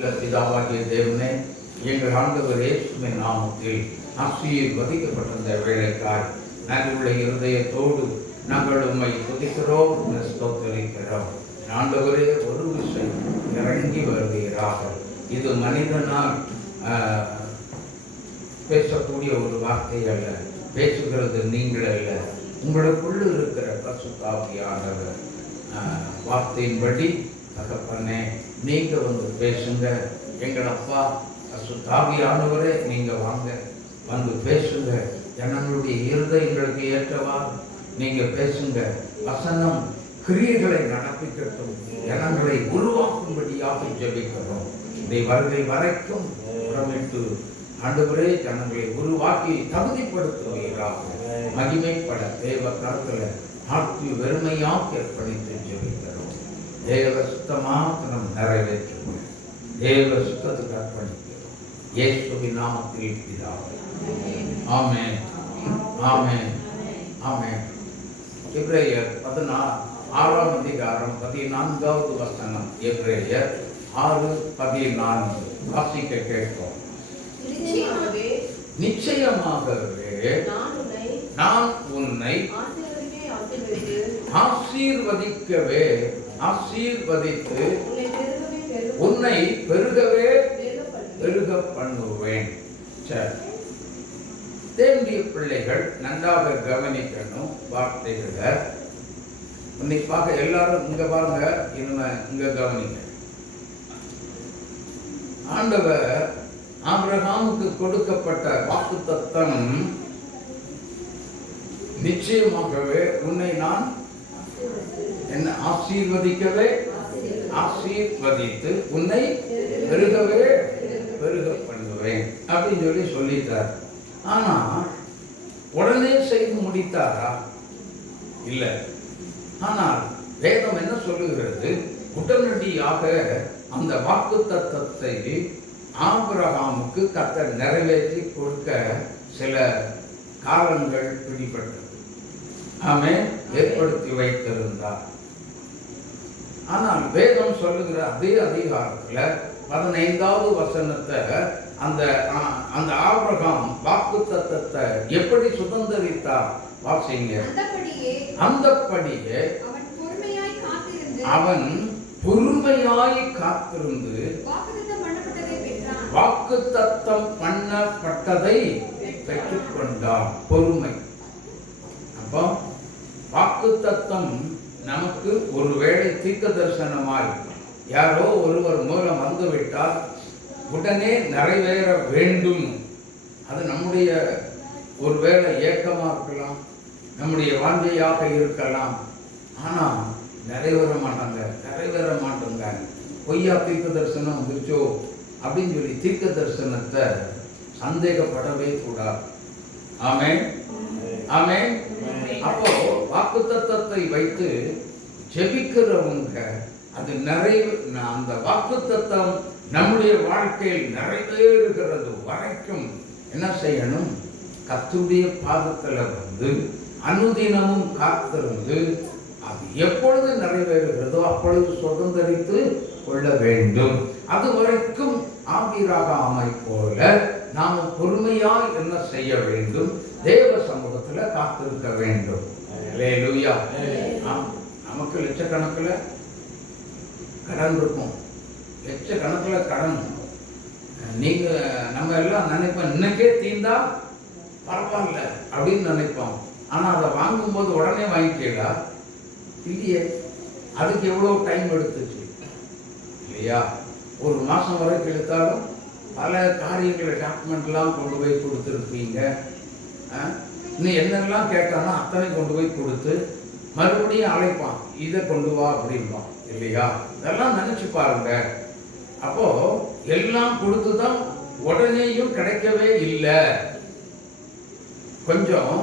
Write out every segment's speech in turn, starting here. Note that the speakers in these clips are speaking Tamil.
பிதாவாகிய தேவனே, எங்கள் ஆண்டவர் இயேசுவின் நாமத்தில் ஆசீர்வதிக்கப்பட்ட இந்த வேளைக்காய் நல்லுள்ள இருதயத்தோடு நாங்கள் உம்மை துதிக்கிறோம், ஸ்தோத்திரிக்கிறோம். ஆண்டவரே, ஒரு விஷயம் இறங்கி வருவீராக. இது மனிதனால் பேசக்கூடிய ஒரு வார்த்தை அல்ல, பேசுகிறது நீங்கள் அல்ல, உங்களுக்குள்ள இருக்கிற பரிசுத்த ஆவியானவர். வார்த்தையின்படி தகப்பனே, நீங்க வந்து பேசுங்க. எங்கள் அப்பா பரிசுத்த ஆவியானவரே, நீங்க வாங்க, வந்து பேசுங்க. ஜனங்களுடைய இருதயங்களுக்கு ஏற்றவா நீங்க பேசுங்க. வசனம் கிரியைகளை நடப்பிக்கட்டும், ஜனங்களை உருவாக்கும்படியாக ஜெபிக்கிறோம். இதை வருகை வரைக்கும் புறமிட்டு ஆண்டவரே ஜனங்களை உருவாக்கி தகுதிப்படுத்துவீராக. மகிமைப்பட தேவ கருத்துல ஆட்சி வெறுமையாக ஏற்படுத்தி ஜெபிக்கிறோம். தேவ சுத்தமாத்திரம் நிறைவேற்றுவோம். தேவ சுத்தத்துக்கு அர்ப்பணிக்கிறோம். இயேசுவின் நாமத்தில் பிதாவே, ஆமென், ஆமென், ஆமென். எபிரேயர் 16ஆம் அதிகாரம் 14வது வசனம். எபிரேயர் 6:14 வாசிக்க கேட்போம். நிச்சயமாகவே நான் உன்னை ஆசீர்வதித்து உன்னை பெருகவே பெருக பண்ணுவேன். தேவனுடைய பிள்ளைகள் நன்றாக கவனிக்கணும் வார்த்தைகளை. இன்னைக்காக எல்லாரும் இங்க பாருங்க, இனிமே இங்க கவனிக்க. ஆண்டவர் ஆபிரகாமுக்கு கொடுக்கப்பட்ட வாக்குத்தத்தம், நிச்சயமாகவே உன்னை நான் என்ன ஆசீர்வதிக்கவே ஆசீர்வதித்து உன்னை பெருகவே பெருக பண்ணுவேன் அப்படின்னு சொல்லிட்டார். ஆனா உடனே செய்து முடித்தாரா? இல்லை. ஆனால் வேதம் என்ன சொல்லுகிறது? உடனடியாக அந்த வாக்குத்தத்தத்தை ஆபிரகாமுக்கு கர்த்தர் நிறைவேற்றி கொடுக்க சில காலங்கள் பிடிபட்டது. ஆமென், ஏற்படுத்தி வைத்திருந்தார். ஆனால் வேதம் சொல்லுகிற அதே அதிகாரத்துல 15வது வசனத்தை அந்த ஆபிரகாம் வாக்குத்தத்தத்தை எப்படி சுதந்தரித்தார் வாசிங்க. அந்தப்படியே அவன் பொறுமையாய் காத்திருந்து வாக்குத்தத்தம் பண்ணப்பட்டதை பெற்றுக்கொண்டான். பொறுமை. அப்போ வாக்குத்தத்தம் நமக்கு ஒருவேளை தீர்க்க தரிசனமாய் யாரோ ஒருவர் மூலம் வந்துவிட்டால் உடனே நிறைவேற வேண்டும். அது நம்முடைய ஒருவேளை ஏக்கமாக இருக்கலாம், நம்முடைய வாஞ்சையாக இருக்கலாம். ஆனால் நிறைவேற மாட்டோங்க. பொய்யா தீர்க்க தரிசனம் வந்துச்சோ அப்படின்னு சொல்லி தீர்க்க தரிசனத்தை சந்தேகப்படவே கூடாது. ஆமென், ஆமென். அப்போ வாக்குத்தத்தத்தை வைத்து ஜெபிக்கிறவங்க அது அந்த வாக்குத்தத்தம் நம்முடைய வாழ்க்கையில் நிறைவேறுகிறது வரைக்கும் என்ன செய்யணும்? கர்த்தருடைய பாதத்துல வந்து அனுதினமும் காத்திருந்து அது எப்பொழுது நிறைவேறுகிறதோ அப்பொழுது சுதந்தரித்து கொள்ள வேண்டும். அது வரைக்கும் ஆபிரகாமை போல நாம் பொறுமையாய் என்ன செய்ய வேண்டும்? தேவ சமூகத்துல காத்திருக்க வேண்டும். அல்லேலூயா. நமக்கு லட்சக்கணக்கில் கடன் இருக்கும், லட்சக்கணக்கில் கடன். நீங்க நம்ம எல்லாம் நினைப்போம், இன்னைக்கே தீர்ந்தா பரவாயில்ல அப்படின்னு நினைப்போம். ஆனா அதை வாங்கும்போது உடனே வாங்கிக்கலா? இல்லையே. அதுக்கு எவ்வளவு டைம் எடுத்துச்சு இல்லையா? ஒரு மாசம் வரைக்கும் எடுத்தாலும் பல காரியங்களை டாக்குமெண்ட்லாம் கொண்டு போய் கொடுத்துருப்பீங்க. இன்னும் என்னெல்லாம் கேட்டானோ அத்தனை கொண்டு போய் கொடுத்து மறுபடியும் அழைப்பான், இதை கொண்டு வா அப்படின்பான் இல்லையா? இதெல்லாம் நினைச்சு பாருங்க. அப்போ எல்லாம் கொடுத்துதான் உடனேயும் கிடைக்கவே இல்லை. கொஞ்சம்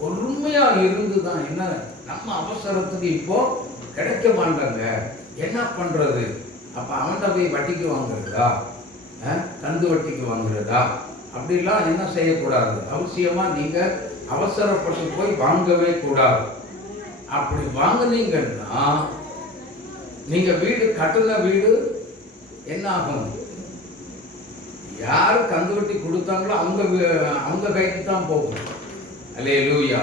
பொறுமையா இருந்துதான். என்ன நம்ம அவசரத்துக்கு இப்போ கிடைக்க மாட்டாங்க, என்ன பண்றது? அப்ப அவன்கிட்ட போய் வட்டிக்கு வாங்குறதா, கந்து வட்டிக்கு வாங்குறதா, அப்படிலாம் என்ன செய்யக்கூடாது. அவசியமா நீங்க அவசரப்பட்டு போய் வாங்கவே கூடாது. அப்படி வாங்கினீங்கன்னா நீங்க வீடு கட்டின வீடு என்ன ஆகும்? யார் கந்து வட்டி கொடுத்தாங்களோ அவங்க கைக்கு தான் போகும். அல்லேலூயா.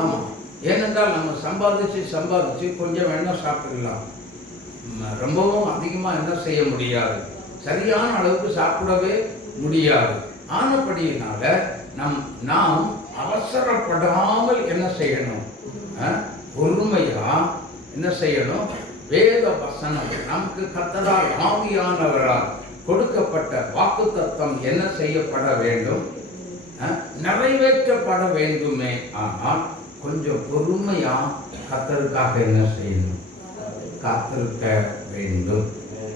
ஆமாம். ஏனென்றால் நம்ம சம்பாதிச்சு கொஞ்சம் வேணால் சாப்பிடலாம், ரொம்பவும் அதிகமாக என்ன செய்ய முடியாது, சரியான அளவுக்கு சாப்பிடவே முடியாது. ஆனபடியினால நாம் அவசரப்படாமல் என்ன செய்யணும், பொறுமையா என்ன செய்யணும், வேத வசனம் நமக்கு கர்த்தரால் ஆவியானவரால் கொடுக்கப்பட்ட வாக்குத்தத்தம் என்ன செய்யப்பட வேண்டும், நிறைவேற்றப்பட வேண்டுமே. ஆனால் கொஞ்சம் பொறுமையா கர்த்தருக்காக என்ன செய்யணும், காத்திருக்க வேண்டும்.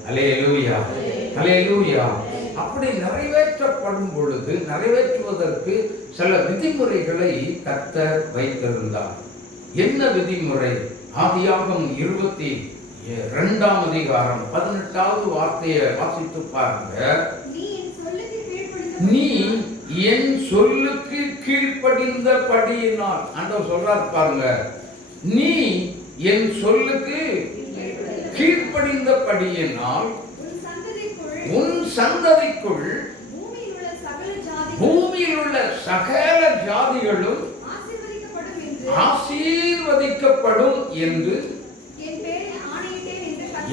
அல்லேலூயா, அல்லேலூயா. அப்படி நிறைவேற்றப்படும் பொழுது நிறைவேற்றுவதற்கு சில விதிமுறைகளை கர்த்தர் வைத்திருந்தார். என்ன விதிமுறை? ஆதியாகமம் 22ஆம் அதிகாரம் 18வது வார்த்தையை வாசித்து பாருங்க. நீ என் சொல்லுக்கு கீழ்ப்படிந்தபடியினால், ஆண்டவர் சொல்றார் பாருங்க, நீ என் சொல்லுக்கு கீழ்ப்படிந்தபடியினால் உன் சந்ததிக்குள் பூமியில் உள்ள சகல ஜாதிகளும் ஆசீர்வதிக்கப்படும் என்று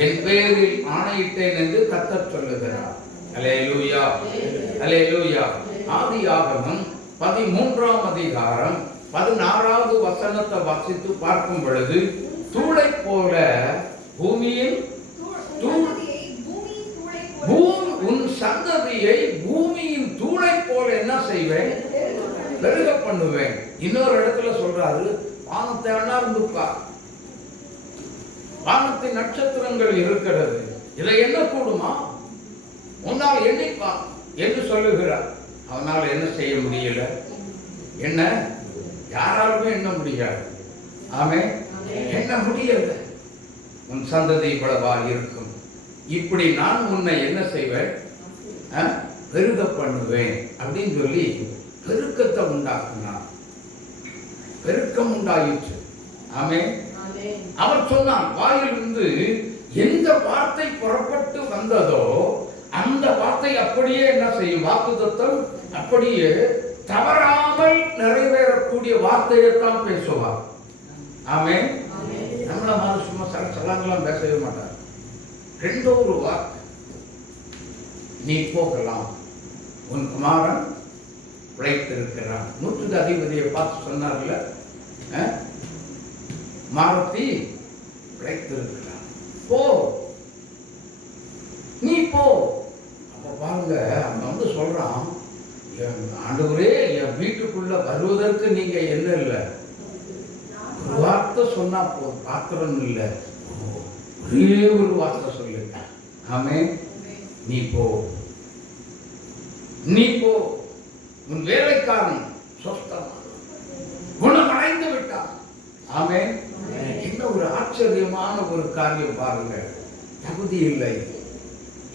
என் பேரில் ஆணையிட்டேன் என்று கர்த்தர் சொல்லுகிறார். அல்லேலூயா, அல்லேலூயா. ஆதியாகமம் 13ஆம் அதிகாரம் 16வது வசனத்தை வாசித்து பார்க்கும் பொழுது, தூளை போல பூமியில் உன் சந்ததியை பூமியின் தூளை போல என்ன செய்வேன், பெருக பண்ணுவேன். இன்னொரு இடத்துல சொல்றாரு, வானத்தை அண்ணார்ந்துப்பா, வானத்தின் நட்சத்திரங்கள் இருக்கிறது, இதை என்ன கூடுமா, உன்னால் எண்ணிப்பா என்று சொல்லுகிறார். அவனால் என்ன செய்ய முடியல, என்ன யாராலுமே எண்ண முடியாது. ஆமே, எண்ண முடியல. உன் சந்ததி இவ்வளவா இருக்கும், இப்படி நான் உன்னை என்ன செய்வேன், பெருக பண்ணுவேன் அப்படின்னு சொல்லி பெருக்கத்தை உண்டாக்குனார். பெருக்கம் உண்டாயிற்று. ஆமே. அவர் சொன்னார், வாயிலிருந்து எந்த வார்த்தை புறப்பட்டு வந்ததோ அந்த வார்த்தை அப்படியே என்ன செய்யும், வாக்குத்தத்தம் அப்படியே தவறாமல் நிறைவேறக்கூடிய வார்த்தையைத்தான் பேசுவார். ஆமே. நம்மள மாதிரி சும்மா சலங்கெல்லாம் பேசவே மாட்டார். ரெண்டொரு வாக்கு, நீ போகலாம், உன் குமாரன் பிழைத்திருக்கிறான். 100க்கு அதிபதியை பார்த்து சொன்னார்ல, மாரத்தி பிழைத்திருக்கிறான், போ, நீ போ. அப்ப பாருங்க, அவன் சொல்றான், ஆண்டவரே, என் வீட்டுக்குள்ள வருவதற்கு நீங்க என்ன இல்லை, ஒரு வார்த்தை சொன்னா போதும், பாத்திரம் இல்லை, ஒரே ஒரு வார்த்தை சொல்லுங்க. ஆமே. நீ போ, நீ போ, உன் வேலைக்காரன் சொஸ்தம் குணமடைந்து விட்டான். ஆமே. என்ன ஒரு ஆச்சரியமான ஒரு காரியம் பாருங்க. தகுதி இல்லை,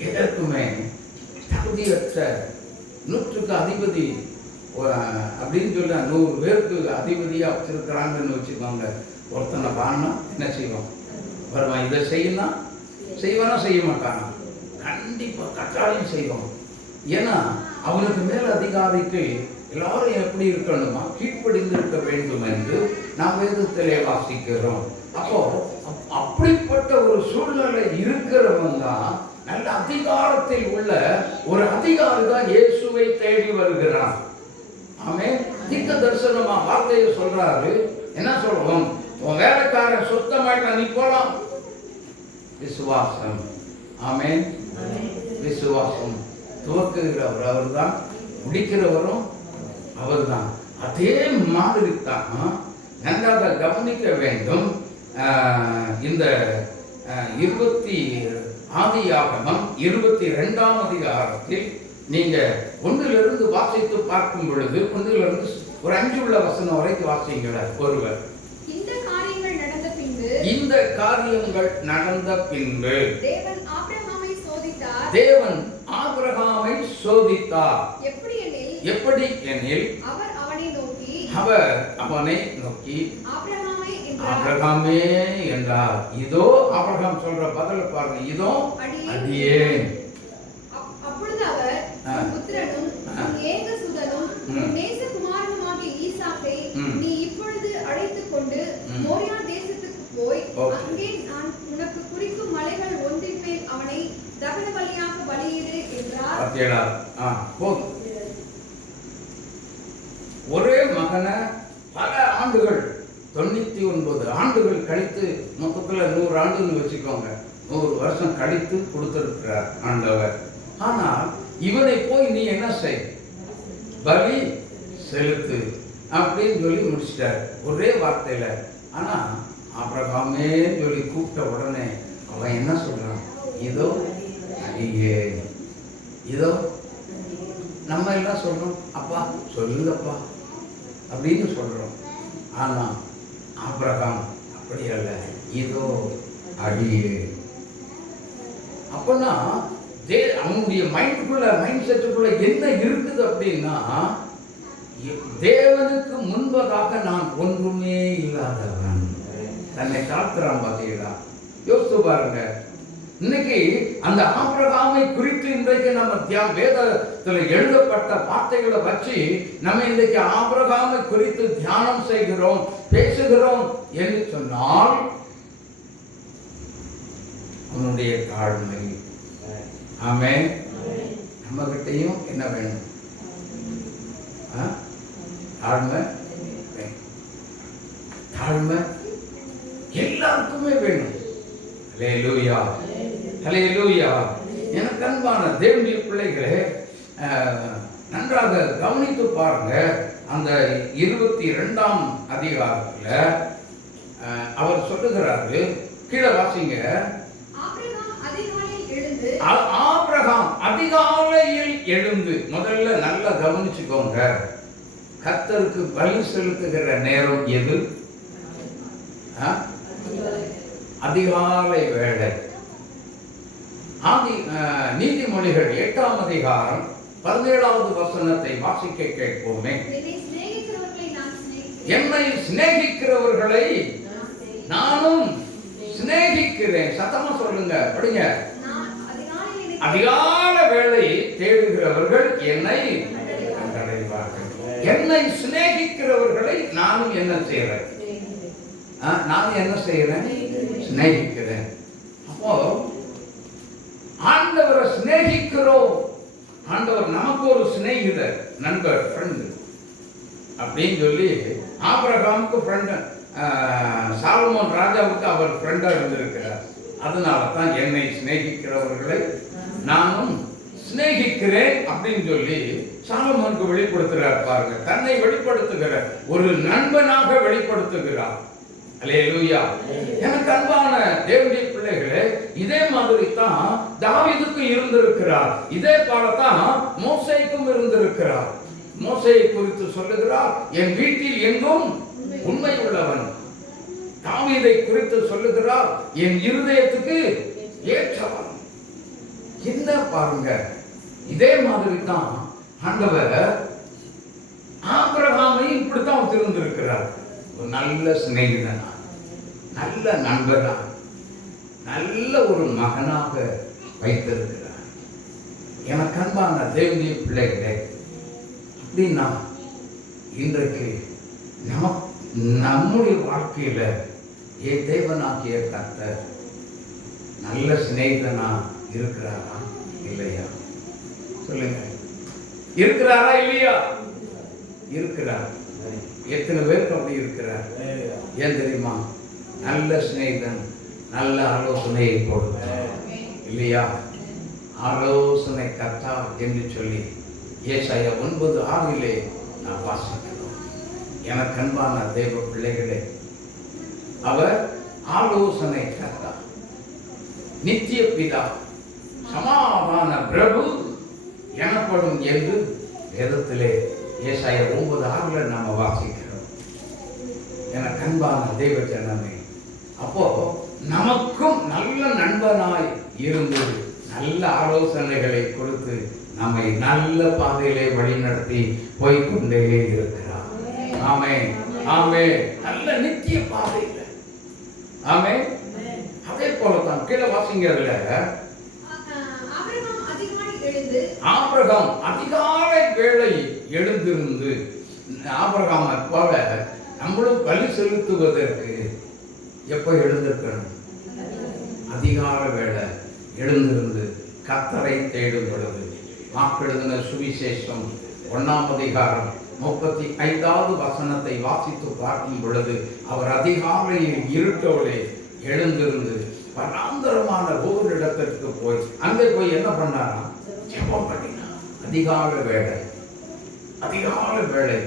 எதற்குமே தகுதியற்ற 100க்கு அதிபதி அப்படின்னு சொல்ல 100 பேருக்கு அதிபதியா வச்சிருக்கிறாங்கன்னு வச்சுக்கோங்க. ஒருத்தனை பாடினா என்ன செய்வோம், வருவான், இதை செய்யலாம், செய்வானா செய்ய மாட்டானா, கண்டிப்பா கட்டாயம் செய்வோம். ஏன்னா அவனுக்கு மேல் அதிகாரிக்கு எல்லாரும் எப்படி இருக்கணுமா, கீழ்ப்படிந்து இருக்க வேண்டும் என்று நாம் வேதத்திலே வாசிக்கிறோம். அப்போ அப்படிப்பட்ட ஒரு சூழ்நிலை இருக்கிறவன் தான், நல்ல அதிகாரத்தில் உள்ள ஒரு அதிகாரி தான் இயேசுவை தேடி வருகிறான். ஆமே. தீர்க்க தரிசனமா வார்த்தையை சொல்றாரு. என்ன சொல்றோம், உன் வேலைக்காரன் சுத்தமாயிட்டா, நீ போலாம். விசுவாசம். ஆமே. விசுவாசம் துவக்குகிறவர் அவர்தான், முடிக்கிறவரும் அவர்தான். அதே மாதிரி தான் நன்றாக கவனிக்க வேண்டும். இந்த ஆதியாகமம் 22ஆம் அதிகாரத்தில் நீங்க 1லிருந்து வாசித்து பார்க்கும் பொழுது, 1லிருந்து ஒரு 5 உள்ள வசனம் வரைக்கும் வாசிங்கள. ஒருவர், இந்த காரியங்கள் நடந்த பின்பு தேவன் ஆபிரகாமை சோதித்தார். எப்படி எனில் அவர் அவனை நோக்கி ஆபிரகாமே என்றார். இதோ ஆபிரகாம் சொல்ற பதில பாருங்க, இதோ அடியேன். பார்த்தீங்களா? போதும். ஒரே மகனை பல ஆண்டுகள் 99 ஆண்டுகள் கழித்து, மொத்தத்தில் 100 ஆண்டுன்னு வச்சுக்கோங்க, 100 வருஷம் கழித்து கொடுத்திருக்கிறார் ஆண்டவர். ஆனால் இவனை போய் நீ என்ன செய், பலி செலுத்து அப்படின்னு சொல்லி முடிச்சிட்டார் ஒரே வார்த்தையில. ஆனா ஆபிரகாமே சொல்லி கூப்பிட்ட உடனே அவன் என்ன சொல்றான், இதோ அடியே, இதோ. நம்ம எல்லாம் சொல்றோம், அப்பா சொல்லுங்கப்பா அப்படின்னு சொல்றோம். ஆனா ஆபிரகாம் அப்படி அல்ல, இதோ அடியே. அப்பனா அவனுடைய மைண்ட் செட்டுக்குள்ள என்ன இருக்குது அப்படின்னா, தேவனுக்கு முன்பதாக நான் ஒன்றுமே இல்லாதவன். தன்னை தாழ்த்துறான். பார்த்தீங்களா? யோசித்து பாருங்க. இன்னைக்கு அந்த ஆபிரகாமை குறித்து இன்றைக்கு நம்ம வேதத்தில் எழுதப்பட்ட வார்த்தைகளை வச்சு நம்ம இன்றைக்கு ஆபிரகாமை குறித்து தியானம் செய்கிறோம், பேசுகிறோம் என்று சொன்னால், அவனுடைய தாழ்மை. ஆமென். நம்ம கிட்டையும் என்ன வேணும்? தாழ்மை. தாழ்மை எல்லாருக்குமே வேணும். ஹல்லேலூயா, ஹல்லேலூயா. எனக்கு அன்பான தேவனுடைய பிள்ளைகளே, நன்றாக கவனித்து பாருங்க. அந்த 22ஆம் அதிகாரத்துல அவர் சொல்லுகிறாரு, கீழே வாசிங்க. ஆபிரகாம் அதிகாலையில் எழுந்து, முதல்ல நல்லா கவனிச்சுக்கோங்க, கர்த்தருக்கு பலி செலுத்துகிற நேரம் எது? அதிகாலை வேளை. நீதிமொழிகள் 8ஆம் அதிகாரம் 17வது வசனத்தை வாசிக்க கேட்போமே. என்னை சிநேகிக்கிறவர்களை நானும் சிநேகிக்கிறேன். சத்தமா சொல்லுங்க, படிங்க. அதிகால வேளை தேடுகிறவர்கள் என்னை கண்டடைவார்கள். என்னை சிநேகிக்கிறவர்களை நானும் என்ன செய்யறேன்? நான் என்ன செய்யறேன்? சிநேகிக்கிறேன். அப்போ ஆண்டவரை சிநேகிக்கிறோம். ஆண்டவர் நமக்கு ஒரு சிநேகிதர், நண்பர், ஃப்ரெண்ட் அப்படின்னு சொல்லி ஆபிரகாமுக்கு ஃப்ரெண்ட், சாலமோன் ராஜாவுக்கு அவர் ஃப்ரெண்டா இருந்திருக்கிறார். அதனால தான் என்னை சிநேகிக்கிறவர்களை நானும் சிநேகிக்கிறேன் அப்படின்னு சொல்லி சாலமோனுக்கு வெளிப்படுத்துகிறார். பாருங்க, தன்னை வெளிப்படுத்துகிற ஒரு நண்பனாக வெளிப்படுத்துகிறார். அல்லேலூயா. எனக்கு அன்பான தேவனுடைய பிள்ளைகளே, இதே மாதிரி தான் தாவீதுக்கு இருந்திருக்கிறார். இதே பாடத்தான் மோசேக்கும் இருந்திருக்கிறார். மோசேயை குறித்து சொல்லுகிறார், என் வீட்டில் எங்கும் உண்மை உள்ளவன். தாவீதை குறித்து சொல்லுகிறார், என் இருதயத்துக்கு ஏற்றவன். என்ன பாருங்க, இதே மாதிரி தான் ஆண்டவர் ஆபிரகாமை இப்படித்தான் வச்சிருந்திருக்கிறார். ஒரு நல்ல சிநேகிதனா, நல்ல நண்பனா, நல்ல ஒரு மகனாக வைத்திருக்கிறார். எனக்கு அன்பான தேவனுடைய பிள்ளைகளே, அப்படின்னா இன்றைக்கு நம்முடைய வாழ்க்கையில தேவனாகிய கர்த்தர் நல்ல சிநேகிதனா இருக்கிறாரா இல்லையா? சொல்லுங்க, இருக்கிறாரா இல்லையா? இருக்கிறார். எத்தனை பேருக்கு அப்படி இருக்கிறார்? ஏன் தெரியுமா? நல்ல சிநேகிதன் நல்ல ஆலோசனையை கொடுக்கிறார் இல்லையா? ஆலோசனை கர்த்தா என்று சொல்லி ஏசாயா 9:6 நான் வாசிக்கிறோம். எனக்கு அன்பான தேவ பிள்ளைகளே, அவர் ஆலோசனை கர்த்தா, நித்திய பிதா, சமாதான பிரபு எனப்படும் என்று வேதத்திலே ஏசாயா 9:6 நம்ம வாசிக்கிறோம். எனக்கு அன்பான தெய்வ ஜனமே, அப்போ நமக்கும் நல்ல நண்பனாய் இருந்து நல்ல ஆலோசனைகளை கொடுத்து நம்மை நல்ல பாதையிலே வழிநடத்தி போய்கொண்டே இருக்கிறார். ஆமென், ஆமென். நல்ல நித்திய பாதையில. ஆமென். அதே போலதான் கீழே வாசிங்க. ஆபிரகாம் அதிகாலை வேளை எழுந்திருந்து, ஆபிரகாமை போல நம்மளும் பலி செலுத்துவதற்கு எப்ப எழுந்திருக்கணும்? அதிகாலை வேளை எழுந்திருந்து கர்த்தரை தேடும் பொழுது. மார்க் எழுதின சுவிசேஷம் 1ஆம் அதிகாரம் 35வது வசனத்தை வாசித்து பார்க்கும் பொழுது, அவர் அதிகாலையில் இருட்டோடு எழுந்திருந்து வனாந்தரமான ஓரிடத்திற்கு போய் அங்கே போய் என்ன பண்ணாராம்? ஜெபம் பண்ணினார். அதிகாலை வேளை.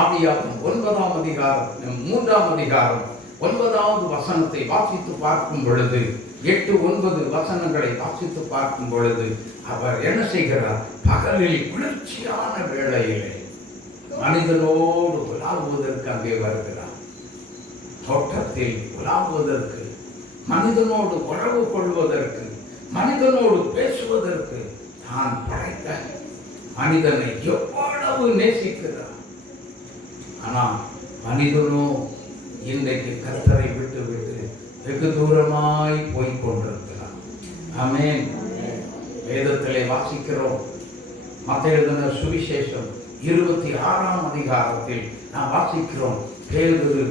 ஆதியாகமம் 9ஆம் அதிகாரம் 3ஆம் அதிகாரம் 9வது வசனத்தை வாசித்து பார்க்கும் பொழுது, 8, 9 வசனங்களை வாசித்து பார்க்கும் பொழுது அவர் என்ன செய்கிறார்? பகலில் குளிர்ச்சியான வேளையிலே மனிதனோடு உலாவுவதற்கு அங்கே வருகிறார். தோட்டத்தில் உலாவுவதற்கு, மனிதனோடு உறவு கொள்வதற்கு, மனிதனோடு பேசுவதற்கு தான் படைத்த மனிதனை எவ்வளவு நேசிக்கிறார். ஆனால் மனிதனோ இன்றைக்கு கர்த்தரை விட்டு வெகு தூரமாய் போய் கொண்டிருக்கிறார். ஆமென். வேதத்திலே வாசிக்கிறோம். மத்தேயு எழுதின சுவிசேஷம் 26ஆம் அதிகாரத்தில் நாம் வாசிக்கிறோம், பேதுரு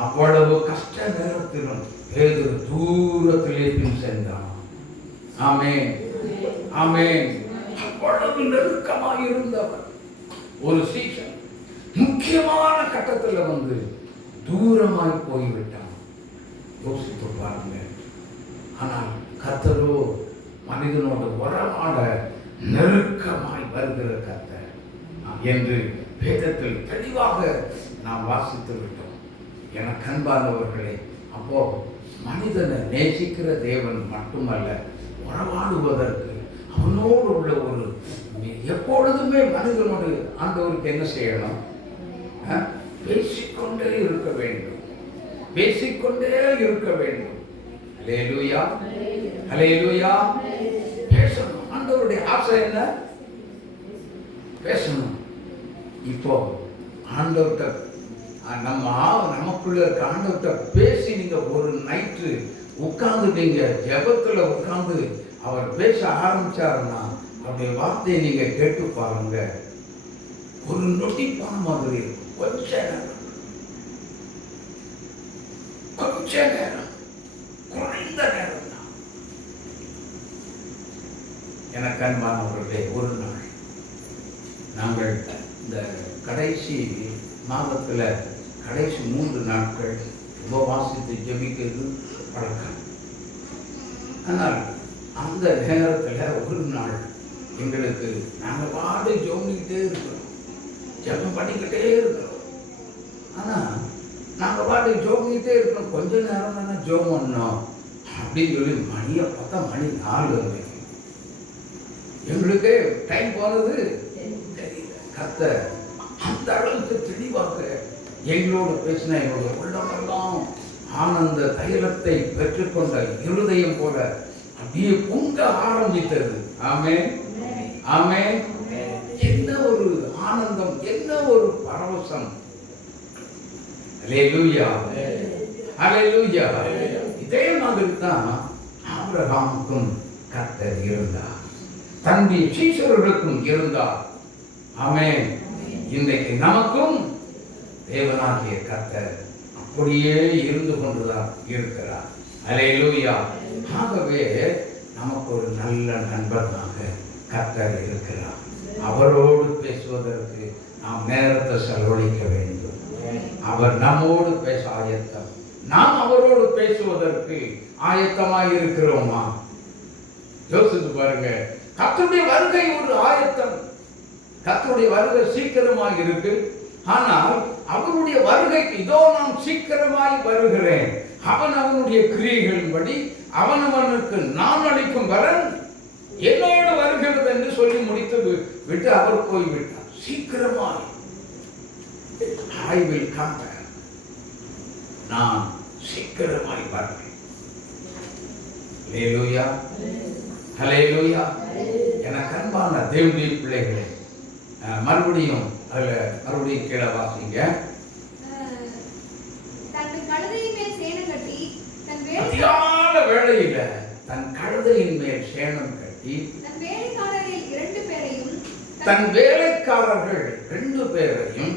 அவ்வளவு கஷ்ட நேரத்திலும் பேதுரு தூரத்திலே பின் சென்றான். ஆமென், ஆமென். அவ்வளவு நெருக்கமாக இருந்தவர் ஒரு சீசன் முக்கியமான கட்டத்தில் வந்து தூரமாய் போய்விட்டான். யோசித்து பாருங்க. ஆனால் கர்த்தரோ மனிதனோடு உறவாட நெருக்கமாய் வருகிற கர்த்தர் என்று வேதத்தில் தெளிவாக நாம் வாசித்து விட்டோம். எனக்கு அன்பானவர்களே, அப்போ மனிதனை நேசிக்கிற தேவன் மட்டுமல்ல, உறவாடுவதற்கு அவனோடு உள்ள ஒரு எப்பொழுதுமே மனிதனோடு ஆண்டவருக்கு என்ன செய்யணும்? பேசிக்கொண்டே இருக்க வேண்டும், பேசிக்கொண்டே இருக்க வேண்டும். அல்லேலூயா, அல்லேலூயா. பேசணும். ஆண்டவருடைய ஆசை என்ன? பேசணும். இப்போ ஆண்டவர்கிட்ட நமக்குள்ள இருக்க ஆண்டவர்கிட்ட பேசி நீங்க ஒரு நைட்டு உட்கார்ந்து நீங்க ஜெபத்துல உட்கார்ந்து அவர் பேச ஆரம்பிச்சாருன்னா அவருடைய வார்த்தையை நீங்க கேட்டு பாருங்க. ஒரு நொடி போன மாதிரி இருக்கும். கொஞ்ச நேரம் குறைந்த நேரம் தான். எனக்கு அன்பானவர்களே, ஒரு நாள் நாங்கள் இந்த கடைசி மாதத்தில் கடைசி 3 நாட்கள் உபவாசித்து ஜெபிக்கிறது பழக்கம். ஆனால் அந்த நேரத்தில் ஒரு நாள் எங்களுக்கு நாங்கள் பாடு ஜோமிக்கிட்டே இருக்கிறோம், ஜெபம் பண்ணிக்கிட்டே இருக்கிறோம். ஆனால் நாங்கள் பாட்டு ஜோமிக்கிட்டே இருக்கிறோம். கொஞ்ச நேரம் தானே ஜோம் பண்ணோம் அப்படின்னு சொல்லி மணியை பார்த்தா மணி 4 வரைக்கும் எங்களுக்கு டைம் போனது தெரியல. கர்த்தர் அந்த அளவுக்கு தெளிவாக எங்களோடு பேசின எங்களுடைய உள்ளமெல்லாம் ஆனந்த தைலத்தை பெற்றுக்கொண்ட இருதயம் போல அப்படியே பொங்க ஆரம்பித்தது. ஆமென், ஆமென். என்ன ஒரு ஆனந்தம், என்ன ஒரு பரவசம். அல்லேலூயா, அல்லேலூயா. இதே மாதிரி தான் ஆபிரகாமுக்கும் கர்த்தர் இருந்தார், தன்னுடைய சீஷர்களுக்கும் இருந்தார். ஆமென். இன்றைக்கு நமக்கும் தேவனாகிய கர்த்தர் அப்படியே இருந்து கொண்டுதான் இருக்கிறார். அல்லேலூயா. ஆகவே நமக்கு ஒரு நல்ல நண்பனாக கர்த்தர் இருக்கிறார். அவரோடு பேசுவதற்கு நாம் நேரத்தை செலவழிக்க வேண்டும். அவர் நம்மோடு பேச ஆயத்தம். நாம் அவரோடு பேசுவதற்கு ஆயத்தமாய் இருக்கிறோமா? யோசித்து பாருங்க. கர்த்தருடைய வருகை ஒரு ஆயத்தம். கர்த்தருடைய வருகை சீக்கிரமாக இருக்கு. ஆனால் அவருடைய வருகைக்கு இதோ நான் சீக்கிரமாய் வருகிறேன், அவனுடைய கிரியைகளின்படி அவனவனுக்கு நான் அளிக்கும் பலன் என்னோடு வருகிறது என்று சொல்லி முடித்து விட்டு அவர் போய்விட்டார். சீக்கிரமாய் I will come back. நான் சீக்கிரமாய் வருவேன். அல்லேலூயா, அல்லேலூயா. எனக்கு அன்பான தேவனுடைய பிள்ளைகளே, மறுபடியும் கீழே வாசிங்க. அதிகால வேளையில தன் கழுதையின் மேல் சேணம் கட்டி தன் வேலைக்காரர்கள் 2 பேரையும்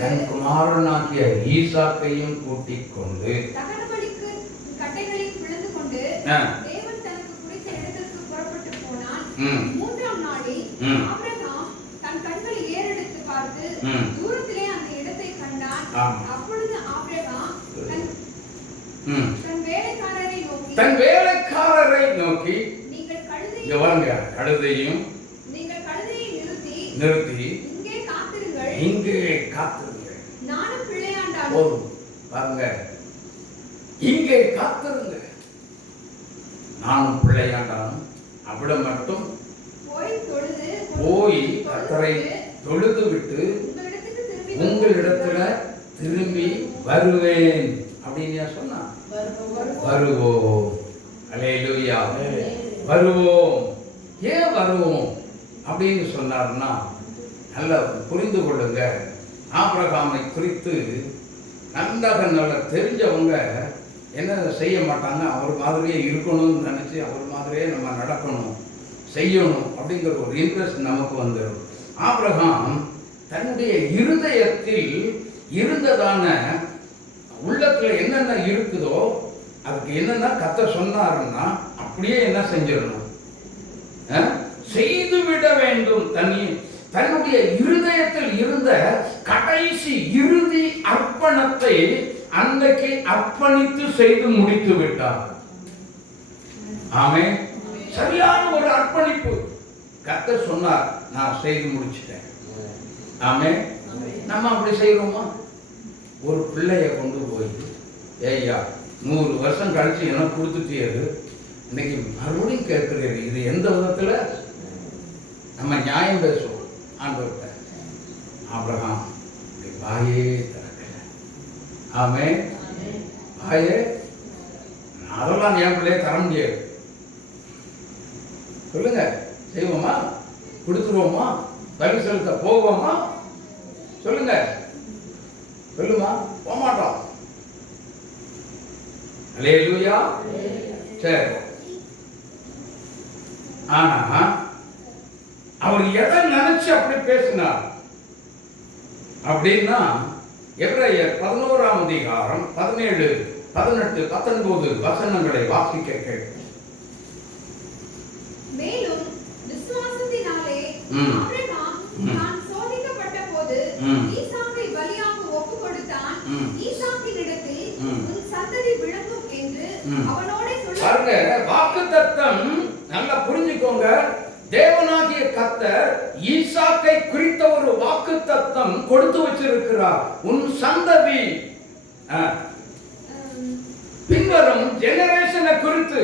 தன் குமாரனாகிய ஈசாக்கையும் கூட்டிக் கொண்டு மூன்றாம் நாளில் ஆபிரகாம் தன் கண்களை ஏறெடுத்து பார்த்து தூரத்திலே அந்த இடத்தை கண்டான். அப்பொழுது ஆபிரகாம் தன் வேலைக்காரரை நோக்கி நீங்கள் கழுதையும் நிறுத்தி இங்கே காத்திருங்கள். நானும் பிள்ளையாண்டாலும் பாருங்க, இங்கே காத்திருங்க, நானும் பிள்ளையாண்டாலும் அவளை மட்டும் போய் கர்த்தரை தொழுது விட்டு உங்களிடத்துல திரும்பி வருவேன் அப்படின்னு சொன்னா வருவோம். அல்லேலூயா. வருவோம். ஏன் வருவோம் அப்படின்னு சொன்னார்னா, நல்லா புரிந்து கொள்ளுங்க. ஆபிரகாமை குறித்து நல்லா தெரிஞ்சவங்க என்ன செய்ய மாட்டாங்க, அவர் மாதிரியே இருக்கணும்னு நினச்சி அவர் மாதிரியே நம்ம நடக்கணும் செய்யணும் அப்படிங்கிற ஒரு இன்ட்ரெஸ்ட் நமக்கு வந்துடும். ஆபிரகாம் தன்னுடைய இருதயத்தில் இருந்ததான உள்ளத்துல என்னென்ன இருக்குதோ அதுக்கு என்னென்ன கர்த்தர் சொன்னாருன்னா அப்படியே என்ன செஞ்சிடணும், செய்துவிட வேண்டும். தன்னுடைய இருதயத்தில் இருந்த கடைசி இறுதி அர்ப்பணத்தை அன்றைக்கு அர்ப்பணித்து செய்து முடித்து விட்டார். ஆமென். சரியான ஒரு அர்ப்பணிப்பு. கர்த்தர் சொன்னார், நான் செய்து முடிச்சிட்டேன். ஆமென். நம்ம அப்படி செய்யறோமா? ஒரு பிள்ளைய கொண்டு போய் ஏய்யா 100 வருஷம் கழிச்சு எனக்கு கொடுத்துட்டேரு, இன்னைக்கு மறுபடியும் கேட்கிறீரு, இது எந்த விதத்துல நம்ம நியாயம் பேசுவோம் ஆண்டவர்கிட்ட? ஆபிரகாம் வாயே திறக்கல. ஆமென். வாயே, அதெல்லாம் என் பிள்ளைய தர முடியாது. சொல்லுங்க, செய்வோமா? கொடுத்துருவோமா? பலி செலுத்த போவோமா? சொல்லுங்க, சொல்லுமா? போகமாட்டோம். அல்லேலூயா. சரி, ஆனா அவர் எதை நினைச்சு அப்படி பேசினார் அப்படின்னா, எபிரேயர் 11ஆம் அதிகாரம் 17, 18, 19 வசனங்களை வாசிக்க கேட்க. மேலும் விசுவாசத்தினாலே ஆபிரகாம் தான் சோதிக்கப்பட்ட போது ஈசாக்கை பலியாக ஒப்புக் கொடுத்தான். ஈசாக்கினிடத்தில் உன் சந்ததி விளங்கும் என்று அவனோடே சொல்ல. வாக்குத்தத்தம் நல்லா புரிஞ்சுக்கோங்க. தேவனாகிய கர்த்தர் ஈசாக்கை குறித்த ஒரு வாக்குத்தத்தம் கொடுத்து வச்சிருக்கிறார். உன் சந்ததி பின்வரும் ஜெனரேஷனை குறித்து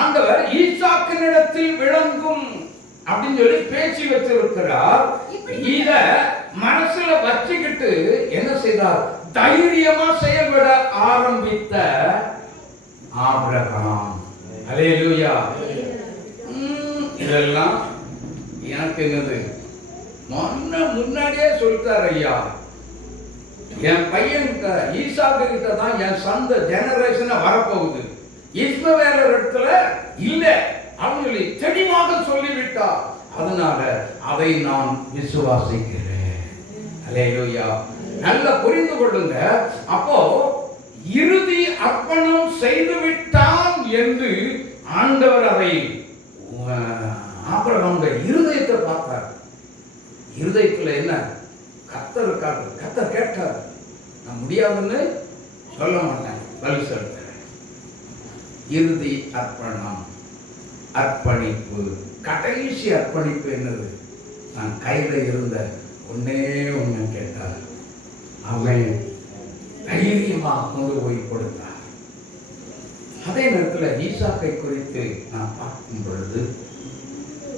ஆண்டவர் ஈசாக்கினிடத்தில் விளங்கும் அப்படின்னு சொல்லி பேசி வச்சிருக்கிறார். இத மனசுல வச்சுக்கிட்டு என்ன செய்தார்? தைரியமா செயல்பட ஆரம்பித்த ஆபிரகாம். அல்லேலூயா. இதெல்லாம் எனக்கு என்னது முன்னாடியே சொல்லிட்டார் ஐயா. என் பையன் கிட்ட ஈசாக்கு கிட்ட தான் என் சொந்த ஜெனரேஷனை வரப்போகுது, இஸ்மவேலர் இடத்துல இல்ல அப்படின்னு சொல்லி தெளிவாக சொல்லிவிட்டார். அதனால அதை நான் விசுவாசிக்கிறேன். அல்லேலூயா. நல்லா புரிந்து கொள்ளுங்க. அப்போ இறுதி அர்ப்பணம் செய்து விட்டான் என்று ஆண்டவர் அதை ஆபிரகாமுடைய இருதயத்தை பார்த்தார். இருதயத்துல என்ன? கர்த்தர் இருக்காரு. கர்த்தர் கேட்டார், நான் முடியாதுன்னு சொல்ல மாட்டேன், பலி செலுத்துறேன். இறுதி அர்ப்பணம், அர்ப்பணிப்பு, கடைசி அர்ப்பணிப்பு என்னது? நான் கையில இருந்த ஒன்னே ஒண்ணு கேட்டார். அவன் தைரியமா கொண்டு போய் கொடுத்தார். அதே நேரத்தில் ஈசாக்கை குறித்து நான் பார்க்கும் பொழுது,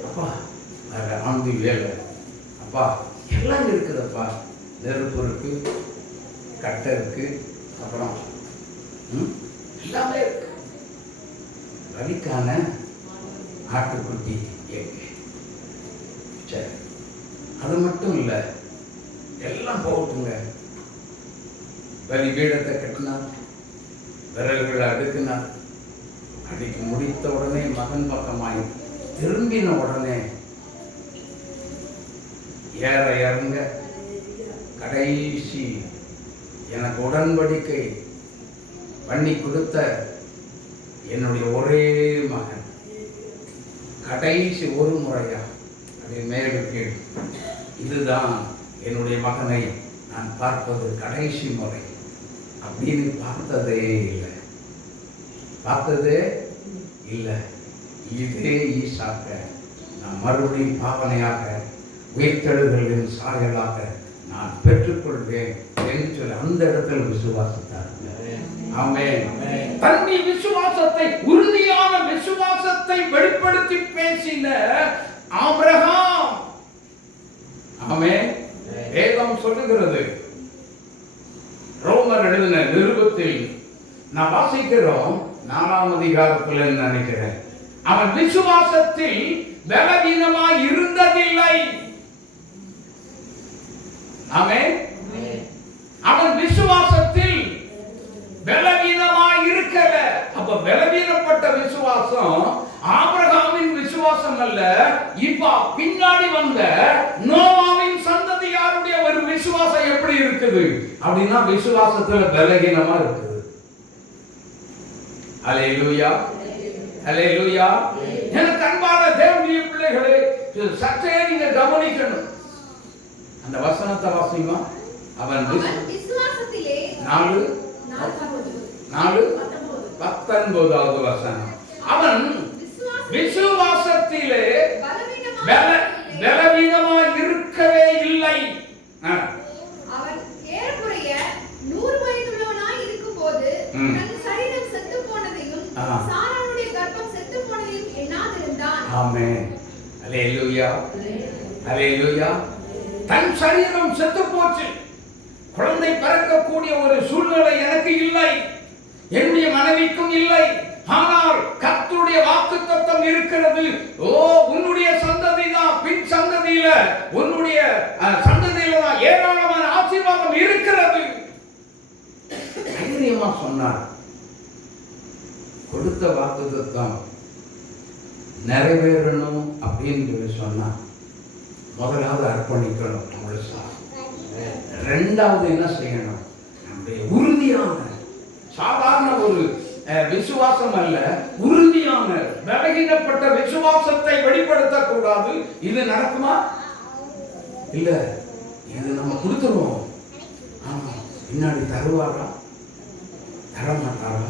அப்பா ஆண்டி வேலை, அப்பா எல்லாம் இருக்குதப்பா, நெருப்பு இருக்கு, கட்டை இருக்கு, அப்புறம் எல்லாமே இருக்கு. வலிக்கான ஆட்டுக்குட்டி ஏக்கு. சரி, அது மட்டும் இல்லை, எல்லாம் போகட்டுங்க. பலி பீடத்தை கட்டினார், விரல்களை அடுக்கினார். அடிக்கு முடித்த உடனே மகன் பக்கமாய் திரும்பின உடனே ஏற இறங்க கடைசி எனக்கு உடன்படிக்கை பண்ணி கொடுத்த என்னுடைய ஒரே மகன் கடைசி ஒரு முறையா அதை மேலும் கீழ், இதுதான் என்னுடைய மகனை நான் பார்ப்பது கடைசி முறை அப்படின்னு பார்த்ததே இல்லை. இதே ஈசாக்க நான் மறுபடியும் பாவனையாக உயிர்த்தெழுதலின் சாயலாக நான் பெற்றுக்கொள்வேன் என்று சொல்லி அந்த இடத்துல விசுவாசத்தார். ஆமென். தன்னுடைய விசுவாசத்தை, உறுதியான விசுவாசத்தை வெளிப்படுத்தி பேசின ஆபிரகாம். ஆமென். வேதம் சொல்லுகிறது, ரோமர் எழுதின நிருபத்தில் நான் வாசிக்கிறோம் 4ஆம் அதிகாரத்தில் நினைக்கிறேன், அவன் விசுவாசத்தில் பலவீனமாய் இருந்ததில்லை. ஆமென். அவன் விசுவாசத்தில் பலவீனமாய் இருக்கல. அப்ப பலவீனப்பட்ட விசுவாசம் ஆபிரகாமின் விசுவாசம் அல்ல. இப்ப பின்னாடி வந்த நோவாவின் சந்ததியாருடைய ஒரு விசுவாசம் எப்படி இருக்குது அப்படின்னா விசுவாசத்துல பலவீனமா இருக்குது. அல்லேலூயா, அல்லேலூயா. எனக்கு அன்பான தேவனுடைய பிள்ளைகளே, சற்றே நீங்க கவனிக்கணும். அந்த வசனத்தை வாசிமா. அவன் விசுவாசத்திலே 4:19 வசனம். அவன் விசுவாசத்திலே பலவீனமாய் இருக்கவே இல்லை. அவன் ஏறக்குறைய 100 வயதுள்ளவனாய் இருக்கும்போது தன் சரீரம் செத்து போனதையும் சாராளுடைய கர்ப்பம் செத்து போனதையும் எண்ணாதிருந்தான். ஆமென். அல்லேலூயா, அல்லேலூயா. தன் சரீரம் செத்து போச்சு, குழந்தை பிறக்கக்கூடிய ஒரு சூழ்நிலை எனக்கு இல்லை, என்னுடைய மனைவிக்கும் இல்லை. ஆனால் கர்த்தருடைய வாக்குத்தத்தம் இருக்கிறது. ஓ, உன்னுடைய சந்ததி தான், பின் சந்ததியில உன்னுடைய சந்ததியில தான் ஏராளமான ஆசீர்வாதம் இருக்கிறது. தைரியமா சொன்னார். கொடுத்த வாக்குத்தத்தம் நிறைவேறணும் அப்படின்னு சொல்லி சொன்னா முதலாவது அர்ப்பணிக்கணும். ரெண்டாவது என்ன செய்யணும்? நம்முடைய உறுதியான, சாதாரண ஒரு விசுவாசம் அல்ல, உறுதியான பலகீனப்பட்ட விசுவாசத்தை வெளிப்படுத்த கூடாது. இது நடக்குமா? இல்ல, இது நம்ம கொடுத்துருவோம். ஆமா, பின்னாடி தருவாரா தரமாட்டாரா,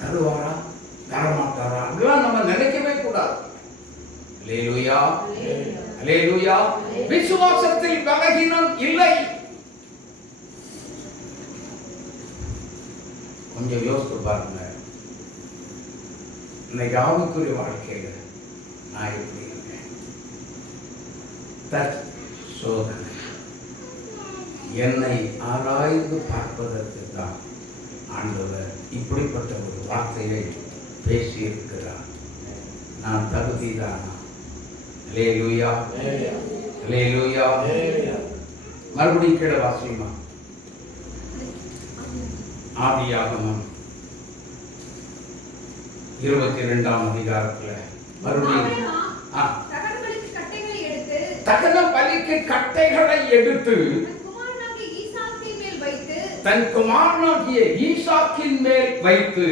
தருவாரா தரமாட்டாரா, அதெல்லாம் நம்ம நினைக்கவே கூடாது. அல்லேலூயா, அல்லேலூயா. விசுவாசத்தில் பலகீனம் இல்லை. கொஞ்சம் யோசித்து பாருங்க, இன்னைக்கு ஆவிக்குரிய வாழ்க்கையில நான் எப்படி இருக்கேன்? சோதனை என்னை ஆராய்ந்து பார்ப்பதற்கு தான் ஆண்டவர் இப்படிப்பட்ட ஒரு வார்த்தையை பேசி இருக்கிறார். நான் தகுதிதானா? அல்லேலூயா, அல்லேலூயா. மறுபடியும் கீழே வாசிமா. ஆதியாகமம் 22ஆம் அதிகாரத்துல மறுபடியும் தகன பலிக்கு கட்டைகளை எடுத்து தன் குமாரனாகிய ஈசாக்கின் மேல் வைத்து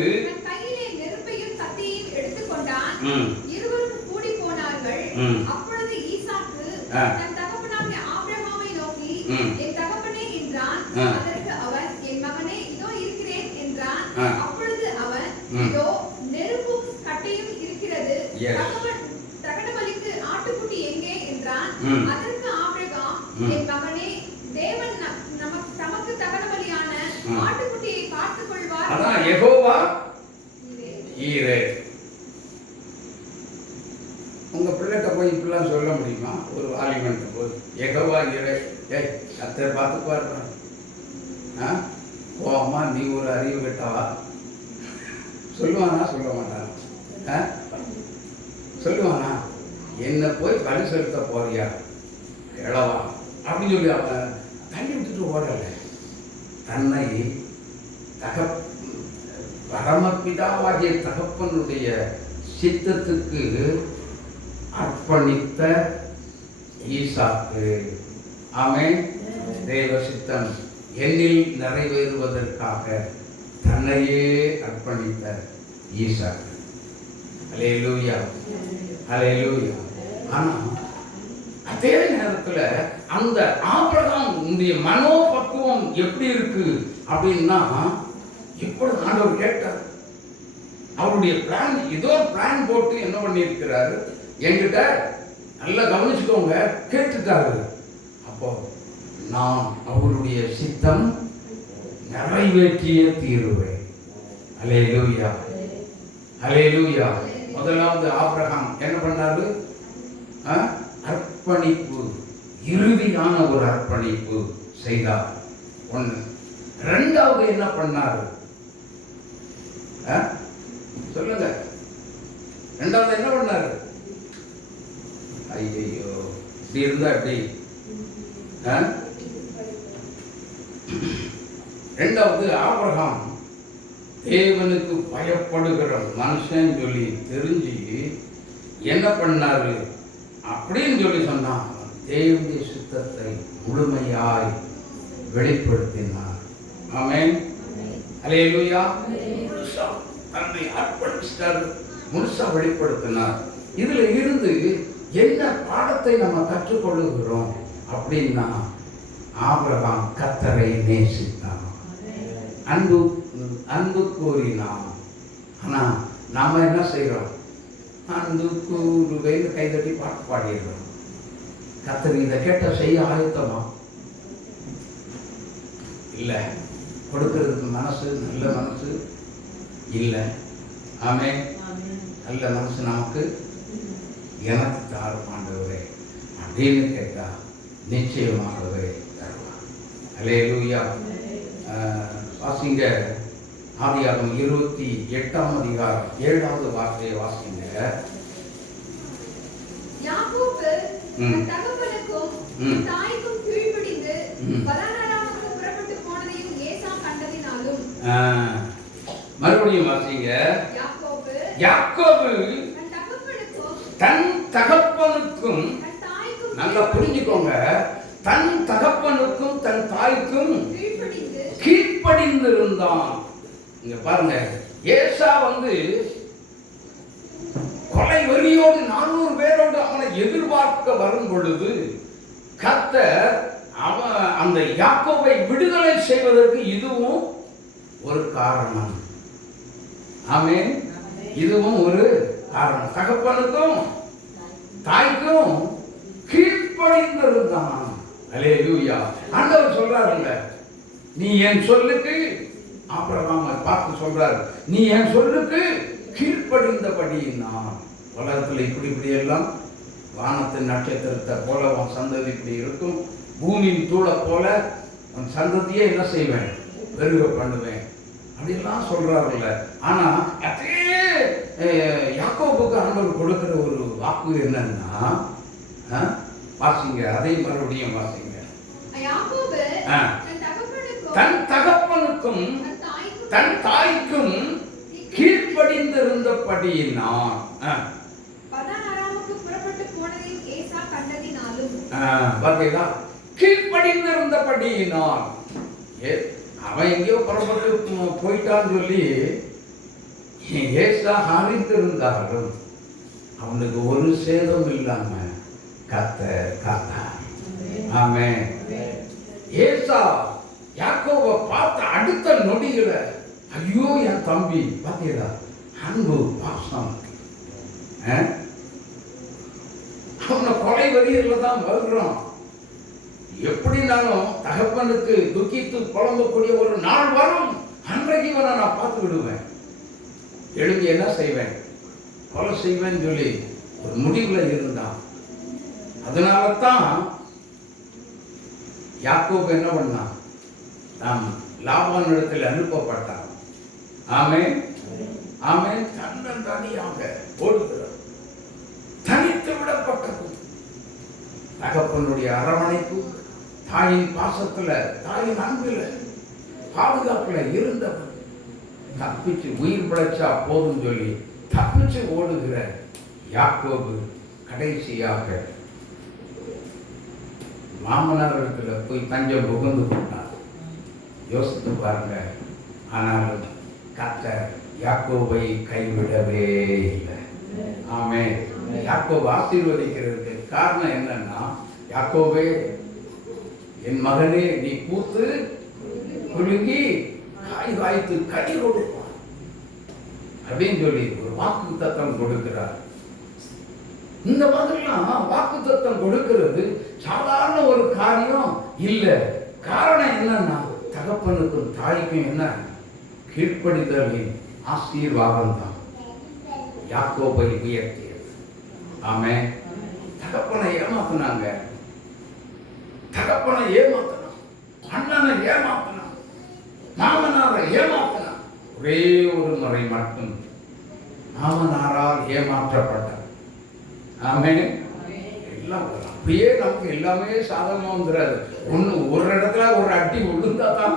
கையிலே நெருப்பையும் கத்தியையும் எடுத்துக்கொண்டான். இருவரும் கூடி போனார்கள். அப்பொழுது ஈசாக்கு தன் தகப்பனாகிய ஆபிரகாமை நோக்கி, என் தகப்பனே என்றான். அதற்கு அவன், என் மகனே, இதோ இருக்கிறேன் என்றான். அப்பொழுது அவன், இதோ நெருப்பும் கட்டையும் இருக்கிறது, தகன பலிக்கு ஆட்டுக்குட்டி எங்கே என்றான். அதற்கு ஆபிரகாம், என் மகனே, தேவன் நமக்கு தகன பலியான ஆட்டுக்குட்டியை பார்த்துக் கொள்வார். அதான் யெகோவா ஈரே. உங்க பிள்ளைகிட்ட போய் இப்படிலாம் சொல்ல முடியுமா? ஒரு வாலிபன் போய் யெகோவா ஈரே, ஏய் கர்த்தர் பார்த்துக்குவார். ஓ அம்மா, நீ ஒரு அறிவு கெட்டவா? சொல்லுவானா? சொல்ல மாட்டானா? சொல்லுவானா? என்ன போய் பலி செலுத்த போறியா கிழவா அப்படின்னு சொல்லி அவன் தள்ளி விட்டுட்டு ஓடலை. தன்னை பரமபிதாவாகிய தகப்பனுடைய சித்தத்துக்கு அர்ப்பணித்த ஈசாக்கு. ஆமென். தேவ சித்தம் என்னில் நிறைவேறுவதற்காக தன்னையே அர்ப்பணித்த ஈசாக்கு. அல்லேலூயா. ஹல்லேலூயா. ஆனா அதே நேரத்துல அந்த ஆபிரகாமுடைய மனோபக்குவம் எப்படி இருக்கு அப்படின்னா, இப்படி ஆண்டவர் கேட்டார். அவருடைய பிளான், ஏதோ பிளான் போட்டு என்ன பண்ணியிருக்கிறாரு என்கிட்ட, நல்லா கவனிச்சுக்கோங்க, கேட்டுட்டாரு. அப்போ நான் அவருடைய சித்தம் நிறைவேற்றிய தீருவேன். ஹல்லேலூயா, ஹல்லேலூயா. முதலாவது ஆபிரகாம் என்ன பண்ணாரு? அர்ப்பணிப்பு, இறுதியான ஒரு அர்ப்பணிப்பு செய்தார். ஒண்ணு. ரெண்டாவது என்ன பண்ணாரு? சொல்லுங்க. ரெண்டாவது என்ன பண்ணாரு? ஐயோ, இப்படி இருந்தா எப்படி? ரெண்டாவது ஆபிரகாம் தேவனுக்கு பயப்படுகிற மனுஷன் சொல்லி தெரிஞ்சு என்ன பண்ணாரு அப்படின்னு சொல்லி சொன்னா, தேவனுடைய சித்தத்தை முழுமையாய் வெளிப்படுத்தினார். ஆமென், ஹல்லேலூயா. முழுசா தன்னை அர்ப்பணித்தார், முழுசா வெளிப்படுத்தினார். இதுல இருந்து என்ன பாடத்தை நம்ம கற்றுக்கொள்ளுகிறோம் அப்படின்னா, ஆபிரகாம் கர்த்தரை நேசித்தான், அன்பு கூறினான். ஆனா நாம என்ன செய்யறோம்? அன்பு கூறுகையில் கைதட்டி பாட்டு பாடிடுறோம். கர்த்தர் இதை கேட்ட செய்ய ஆயத்தமா இல்லை, கொடுக்கிறதுக்கு மனசு, நல்ல மனசு இல்லை. ஆமென். நல்ல மனசு நமக்கு எனக்கு தாரும் ஆண்டவரே அப்படின்னு கேட்டா நிச்சயமாகவே தருவார். ஹல்லேலூயா. வாசிங்க, ஆதியாகமம் 28ஆம் அதிகாரம் 7வது வார்த்தையை வாசிங்க. யாக்கோபு தன் தகப்பனுக்கும் தாய்க்கும் கீழ்ப்படிந்து பதானாராமுக்கு புறப்பட்டு போனதையும் ஏசா கண்டதினாலும். மறுபடியும் வாசிங்க. யாக்கோபு தன் தகப்பனுக்கும், நல்லா புரிஞ்சுக்கோங்க, தன் தகப்பனுக்கும் தன் தாய்க்கும் கீழ்ப்படிந்திருந்தான். இங்க பாருங்க, ஏசா கொலை வெறியோடு 400 பேரோடு அவனை எதிர்பார்க்க வரும் பொழுது கர்த்தர் அவன் அந்த யாக்கோபை விடுதலை செய்வதற்கு இதுவும் ஒரு காரணம். ஆமென். இதுவும் ஒரு காரணம். தகப்பனுக்கும் தாய்க்கும் கீழ்ப்படிந்திருந்தான். ஹல்லேலூயா. ஆண்டவர் சொல்றாருல்ல, நீ என் சொல்லுக்கு, ஆபிரகாமை பார்த்து சொல்றாரு, நீ என் சொல்லுக்கு கீழ்ப்படிந்தபடி நான் உலகத்தில் இப்படி எல்லாம் வானத்தின் நட்சத்திரத்தை போல உன் சந்ததி இப்படி இருக்கும், பூமியின் தூளை போல உன் சந்ததியை என்ன செய்வேன்? பெருக பண்ணுவேன் அப்படிலாம் சொல்றாருல்ல. ஆனா அதே யாக்கோபுக்கு ஆண்டவர் கொடுக்கிற ஒரு வாக்கு என்னன்னா, வாசிங்க, அதை மறுபடியும் வாசிங்க. தன் தகப்பனுக்கும் தன் தாய்க்கும் கீழ்ப்படிந்திருந்தபடியினால். பார்த்தீங்களா? கீழ்ப்படிந்திருந்தபடியினால். அவன் எங்கேயோ புறப்பட்டு போயிட்டான்னு சொல்லி ஏசா அறிந்திருந்தாலும் அவனுக்கு ஒரு சேதம் இல்லாம கர்த்தர் காத்தார். ஆமென். ஏசா யாக்கோபை பார்த்த அடுத்த நொடியில, ஐயோ என் தம்பி, பார்த்தீங்களா? அன்பு, பாசம். அவனை கொலை வரியில தான் வருகிறான். எப்படினாலும் தகப்பனுக்கு துக்கித்து புலம்பக்கூடிய ஒரு நாள் வரும், அன்றைக்கு இவனை நான் பார்த்து விடுவேன், எழுதி என்ன செய்வேன்? கொலை செய்வேன்னு சொல்லி ஒரு முடிவுல இருந்தான். அதனால தான் யாக்கோபு என்ன பண்ணான்? நாம் லாபான் இடத்தில் அனுப்பப்பட்டான். ஆமென், ஆமென். தன்னந்தனியாக ஓடுகிறார், தனித்து விடப்பட்டது. தகப்பனுடைய அரவணைப்பு, தாயின் பாசத்துல, தாயின் அன்புல, பாதுகாப்புல இருந்தவன் தப்பிச்சு உயிர் பிழைச்சா போதும் சொல்லி தப்பிச்சு ஓடுகிற யாக்கோபு கடைசியாக மாமனார் இடத்துல போய் தஞ்சம் புகுந்து கொண்டார். யோசித்து பாருங்க. ஆனாலும் கர்த்தர் யாக்கோபை கைவிடவே இல்லை. ஆமென். யாக்கோபு ஆசீர்வதிக்கிறதுக்கு காரணம் என்னன்னா, யாக்கோபே என் மகனே நீ பூத்து குலுங்கி காய் வாய்த்து கனி கொடுப்பான் அப்படின்னு சொல்லி ஒரு வாக்கு தத்தம் கொடுக்கிறார். இந்த மாதிரிலாம் வாக்கு தத்தம் கொடுக்கிறது சாதாரண ஒரு காரியம் இல்லை. காரணம் என்னன்னா, தகப்பனுக்கும் தாய்க்கும் என்ன கீழ்ப்படிதலின் ஆசீர்வாதம் தான் யாக்கோபை உயர்த்தியது. ஆமென். தகப்பனை ஏமாத்தினாங்க, தகப்பனை ஏமாத்தினான், அண்ணனை ஏமாத்தினான், மாமனாரை ஏமாத்தினான். ஒரே ஒரு முறை மட்டும் மாமனாரால் ஏமாற்றப்பட்டார். ஆமென். எல்லாம் அப்படியே நமக்கு எல்லாமே சாதகமா வந்துடாது. ஒரு இடத்துல ஒரு அடி விழுந்தா தான்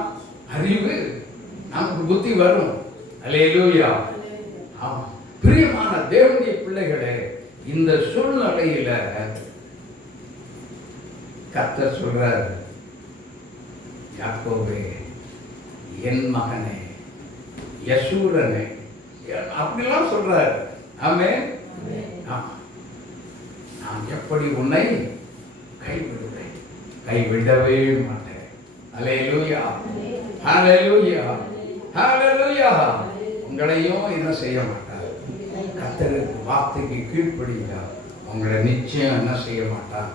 அறிவு நமக்கு புத்தி வரும். அல்லேலூயா. ஆமா, பிரியமான தேவனுடைய பிள்ளைகளே, இந்த சூழ்நிலையில கர்த்தர் சொல்றார், யாக்கோபே என் மகனே யசூரனே அப்படிலாம் சொல்றார். ஆமென். நான் எப்படி உன்னை கைவிடுவேன், கைவிடவே மாட்டேன். அல்லேலூயா, ஹல்லேலூயா, ஹல்லேலூயா. உங்களையும் என்ன செய்ய மாட்டார். கர்த்தருக்கு வார்த்தைக்கு கீழ்ப்படிங்க, உங்களை நிச்சயம் என்ன செய்ய மாட்டார்.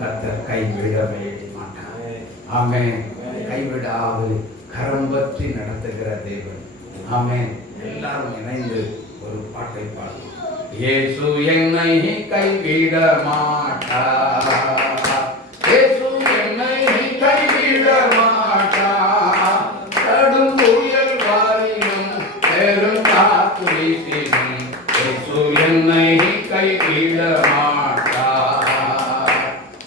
கர்த்தர் கைவிடவே மாட்டார். ஆமென். கைவிடாது கரம் பற்றி நடத்துகிற தேவன். ஆமென். எல்லாரும் இணைந்து ஒரு பாட்டை பாடுவோம். இயேசு என்னை கைவிட மாட்டார், இயேசு என்னை கைவிட மாட்டார். கடும் புயல் வாரினும் பெரும் காற்று வீசினும் இயேசு என்னை கைவிட மாட்டார்.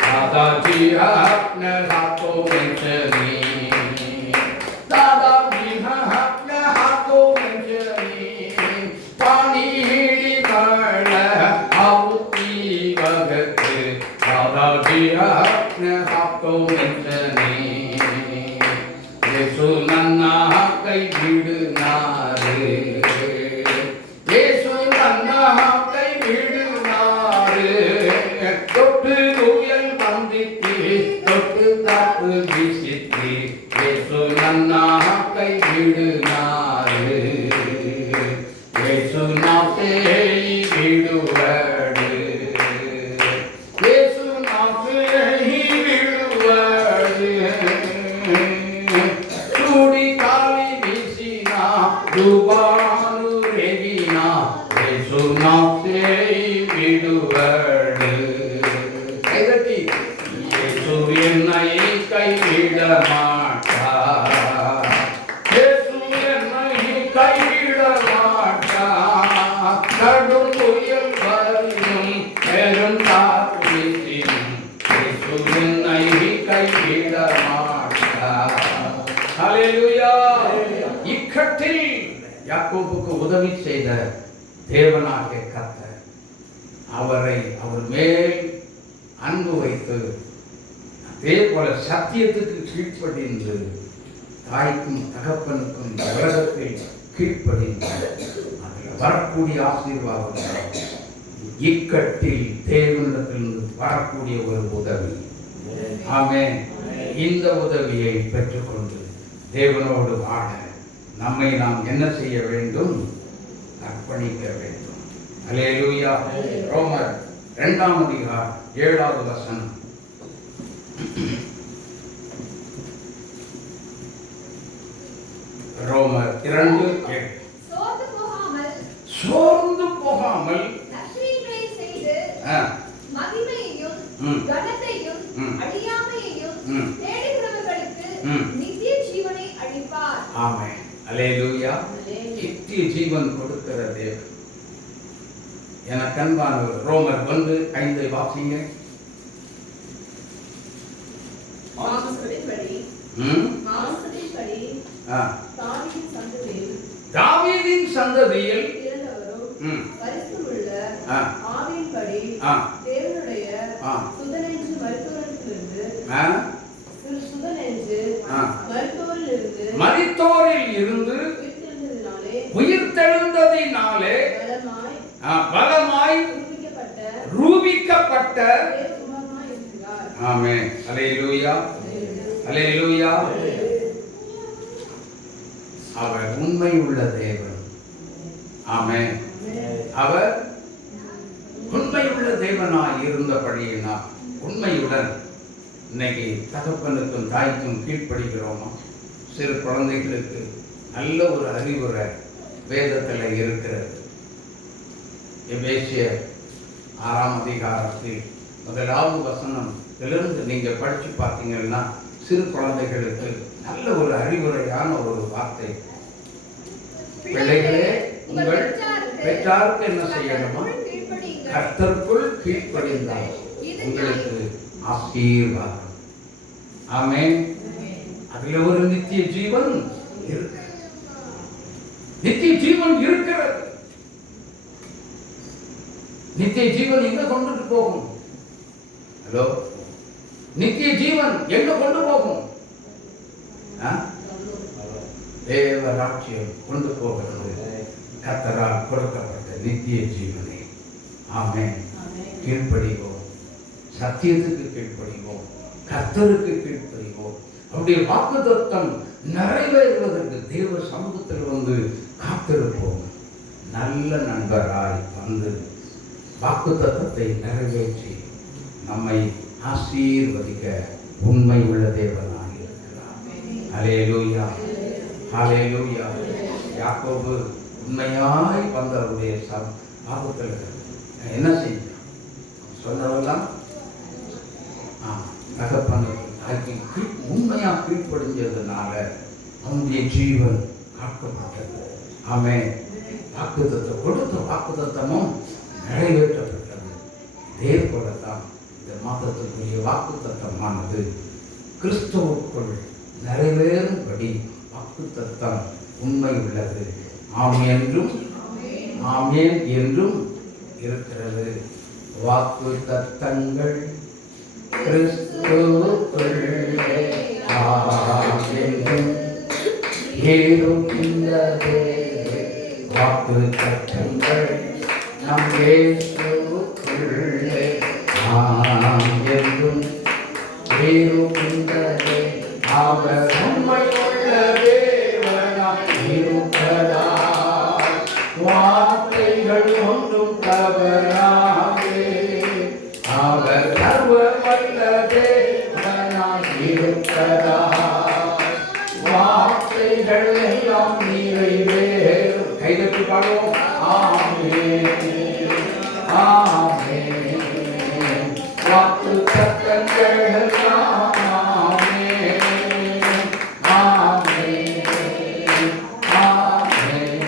दादाजी अपने हाथों में चली, दादाजी अपने हाथों में चली, पानी हिड़ी पड़ आउती वक्त दादाजी अपने हाथों में चली. यीशु नन्ना कई बिड़ना रे, यीशु नन्ना कई बिड़ना रे. தொட்டு துயல் வந்தித்தி தொட்டு காப்பு வீசித்தி இயேசு நன்னா கைவிடுனாரு, இயேசு நாத்தை விடுவாடு, இயேசு நாத்தை விடுவாடு. சூடி காலி வீசினா துபானு ரெகினா இயேசு நாத்தை விடுவாடு. இயேசு என்னை கைவிட மாட்டார், இயேசு என்னை கைவிட மாட்டார். கடும் புயல் வரினும் பெரும் காற்று வீசினும் இயேசு என்னை கைவிட மாட்டார். ஹல்லேலூயா. இக்கட்டில் யாக்கோபுக்கு உதவி செய்த தேவனாகிய கர்த்தர் அவர் மேல் அன்பு வைத்து, அதே போல சத்தியத்துக்கு கீழ்ப்படிந்து, தாய்க்கும் தகப்பனுக்கும் உலகத்தில் கீழ்ப்படிந்து, அதில் வரக்கூடிய ஆசீர்வாதம் இக்கட்டில் தேவனிடத்திலிருந்து வரக்கூடிய ஒரு உதவி. ஆமென். இந்த உதவியை பெற்றுக்கொண்டு தேவனோடு வாழ நம்மை நாம் என்ன செய்ய வேண்டும்? அர்ப்பணிக்க வேண்டும். அல்லேலூயா. ரோமர் 2ஆம் அதிகாரம் 7வது வசனம். ரோமர் 2:7. சோர்ந்து போகாமல் நற்கிரியைகளை செய்து மகிமையையும் கனத்தையும் அழியாமையையும் தேடுகிறவர்களுக்கு நித்திய ஜீவனை அளிப்பார். ஆமென். அல்லேலூயா. நித்திய ஜீவன் கொடுக்கிற தேவன். எனக்கு அன்பானவர், ரோமர் 1:5 வாசிங்க. தாவீதின் சந்ததியில் மரித்தோரில் இருந்து உயிர்த்தெழுந்ததினாலே பலமாய் கொடுக்கப்பட்ட ஆமென். அல்லேலூயா, அல்லேலூயா. அவர் உண்மை உள்ள தேவன். ஆமென். அவர் உண்மை உள்ள தேவனாய் இருந்தபடியினால் உண்மையுடன் இன்னைக்கு தகப்பனுக்கும் தாய்க்கும் கீழ்ப்படுகிறோமா? சிறு குழந்தைகளுக்கு நல்ல ஒரு அறிவுரை வேதத்தில் இருக்கிறது. எபேசியர் 6ஆம் அதிகாரத்தில் 1வது வசனத்திலிருந்து நீங்க படிச்சு பார்த்தீங்கன்னா சிறு குழந்தைகளுக்கு நல்ல ஒரு அறிவுரையான ஒரு வார்த்தை. பிள்ளைகளே, உங்கள் பெற்றாருக்கு என்ன செய்யணுமா? கர்த்தருக்குள் கீழ்ப்படிந்தால் உங்களுக்கு ஆசீர்வாதம். ஆமென். அதுல ஒரு நித்திய ஜீவன் இருக்கு. நித்திய ஜீவன் இருக்கிறது. நித்திய ஜீவன் எங்க கொண்டு போகும்? ஹலோ, நித்திய ஜீவன் எங்க கொண்டு போகும்? தேவ ராஜ்யம் கொண்டு போகிறது. கர்த்தரால் கொடுக்கப்பட்ட நித்திய ஜீவனை. ஆமென். கீழ்ப்படிவோம், சத்தியத்துக்கு கீழ்ப்படிவோம், கர்த்தருக்கு கீழ்ப்படிவோம். அவருடைய வாக்குத்தத்தம் நிறைவேறுவதற்கு தேவ சமூகத்தில் வந்து காத்திருப்போம். நல்ல நண்பராய் வந்து வாக்குத்தத்தத்தை நிறைவேற்றி நம்மை ஆசீர்வதிக்க உண்மை உள்ள தேவனாக இருக்கிறார். அல்லேலூயா, அல்லேலூயா. யாக்கோபு உண்மையாய் வந்தவருடைய பாவத்தில் என்ன செய்ய சொன்னவெல்லாம் தகப்பனுக்கு தாய்க்கு உண்மையா கீழ்ப்படிஞ்சதுனால அவனுடைய ஜீவன் காக்கப்பட்டது. ஆமென். வாக்குத்தத்தை கொடுத்த வாக்குத்தத்தமும் நிறைவேற்றப்பட்டது. இதே போலதான் இந்த மாதத்துக்குரிய வாக்குத்தத்தமானது கிறிஸ்துவுக்குள் நிறைவேறும்படி வாக்குத்தத்தம் உண்மை உள்ளது. ஆம் என்றும் ஆமென் என்றும் இருக்கிறது. வாக்குத்தத்தங்கள் கிறிஸ்துவுக்குள்ளே ஆம் என்றும் இருக்கின்றது. வாக்குத்தத்தங்கள் நம் இயேசுவுக்குள்ளே ஆம் என்றும் இருக்கின்றது. அவர் உண்மையுள்ள தேவனாய் இருப்பதால் வார்த்தைகள் ஒன்றும் தவறாதே. அவர் சர்வ வல்ல தேவனாய் இருப்பதால் வார்த்தைகள் எல்லாம் நிறைவேறும். கைதட்டி பாடுவோம். ஆமென், ஆமென். வாக்குத்தத்தங்கள் எல்லாம் ஆமென், ஆமென், ஆமென்.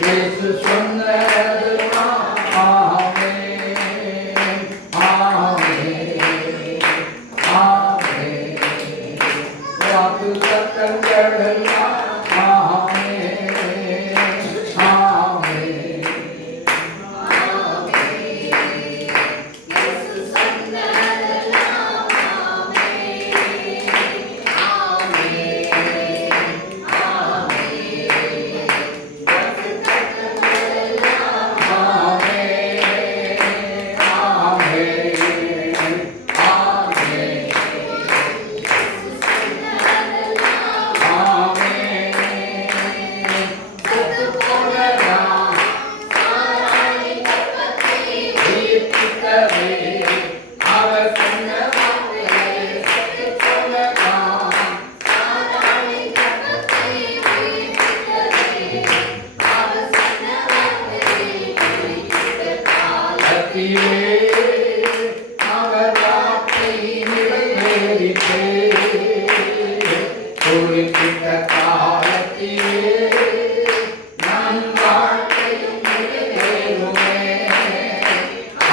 இயேசு சொன்னதெல்லாம் ஆமென், ஆமென், ஆமென். வாக்குத்தத்தங்கள் எல்லாம் ஆமென், ஆமென், அவர் வார்த்தை நிறைவேறிற்றே. குறிப்பிட்ட காலத்திலே நம் வாழ்க்கையும் நிறைவேறுமே.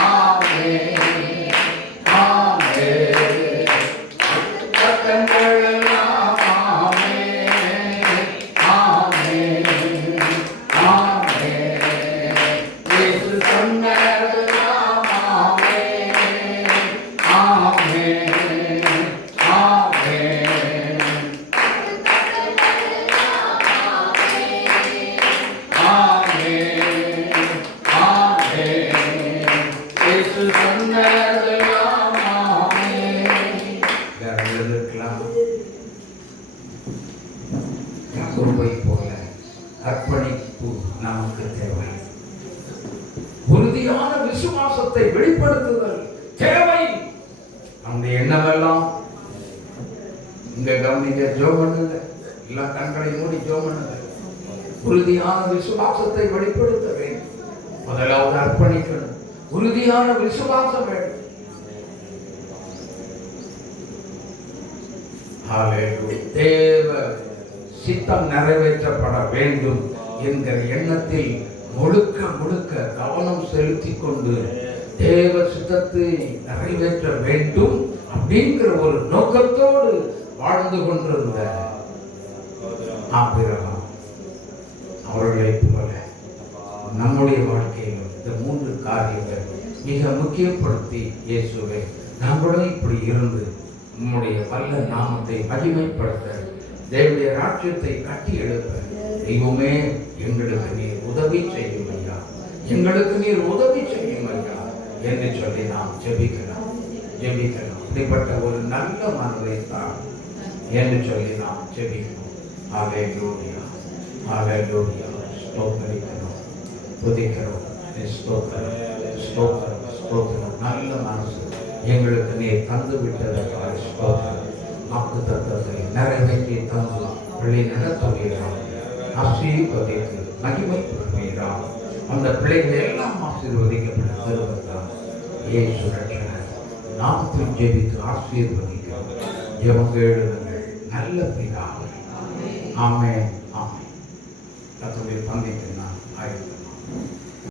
ஆமென், ஆமென். வாக்குத்தத்தங்கள் எல்லாம் ஆமென், ஆமென், ஆமென். இயேசு சொன்னதெல்லாம் ஆமென், விசுவாசத்தை வெளிப்படுத்துதல் தேவை. நம்முடைய எண்ணமெல்லாம் இங்க கவனிங்க, ஜெபம் பண்ணுங்க, எல்லா கண்களை மூடி ஜெபம் பண்ணுங்க. உறுதியான விசுவாசத்தை வெளிப்படுத்த வேண்டும். முதலாவது அர்ப்பணிக்கணும். உறுதியான விசுவாசம் வேண்டும். தேவ சித்தம் நிறைவேற்றப்பட வேண்டும் என்கிற எண்ணத்தில் முழுக்க முழுக்க கவனம் செலுத்தி கொண்டு தேவ சித்தத்தை நிறைவேற்ற வேண்டும் அப்படிங்கிற ஒரு நோக்கத்தோடு வாழ்ந்து கொண்டிருந்த ஆபிரகாம் அவர்களை போல நம்முடைய வாழ்க்கையில் இந்த 3 காரியங்கள் மிக முக்கியப்படுத்தி இயேசுவை நம்மளும் இப்படி இருந்து நம்முடைய வல்ல நாமத்தை மகிமைப்படுத்த, தேவனுடைய ராஜ்யத்தை கட்டி எழுப்ப, தெய்வமே எங்களுக்கு நீர் உதவி செய்யும் ஐயா, எங்களுக்கு நீர் உதவி செய்யும் ஐயா என்று சொல்லி நாம் ஜெபிக்கலாம். இப்படிப்பட்ட ஒரு நல்ல மனதை தான் என்று சொல்லி நாம் ஜெபிக்கணும். ஹல்லேலூயா, ஹல்லேலூயா. ஸ்தோத்திரிக்கிறோம், துதிக்கிறோம், ஸ்தோத்திரம். நல்ல மனசு எங்களுக்கு நீர் தந்து விட்டதற்காக ஸ்தோத்திரம். வாக்கு தத்தத்தை நிறைவேற்றி தந்து வழி நடத்துவீராம், ஆசீர்வதித்து மகிமைப்படுவீரா. அந்த பிள்ளைகள் எல்லாம் ஆசீர்வதிக்கப்பட்ட தருவத்தான் இயேசு ரட்சகர் நாமத்தில் ஜெபித்து ஆசீர்வதிக்கிறோம். ஜெபம் கேளுங்கள் நல்ல பிதாவே. ஆமென், ஆமென். கர்த்தருடைய பந்திக்கு நான் ஆயத்தம்.